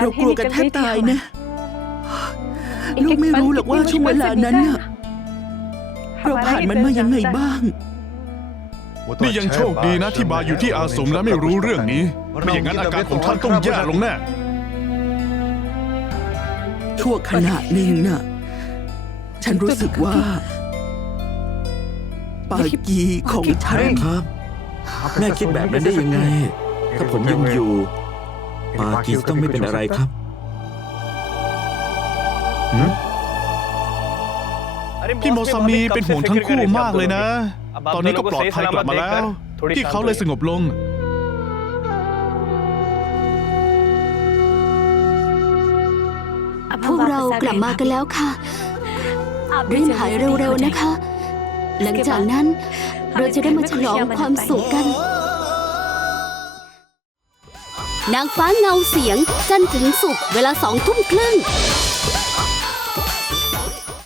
เรากลัวกันแทบตายนะ ลูกไม่รู้หรอกว่าช่วงเวลานั้นน่ะเราผ่านมันมายังไงบ้าง นี่ยังโชคดีนะที่บาอยู่ที่อาสมและไม่รู้เรื่องนี้ ไม่อย่างนั้นอาการของท่านต้องแย่ลงแน่ ชั่วขณะหนึ่งน่ะ ฉันรู้สึกว่า ปากีของฉันครับ แม่คิดแบบนั้นได้ยังไง ถ้าผมยังอยู่ ปากีต้องไม่เป็นอะไรครับพี่โมซัมมีเป็นห่วงทั้งคู่มากเลยนะ ตอนนี้ก็ปลอดภัยกลับมาแล้ว ที่เขาเลยสงบลง พวกเรากลับมากันแล้วค่ะรีบหายเร็วๆนะคะ หลังจากนั้นเราจะได้มาฉลองความสุขกัน นางฟ้าเงาเสียงจันทร์ถึงศุกร์เวลาสองทุ่มครึ่ง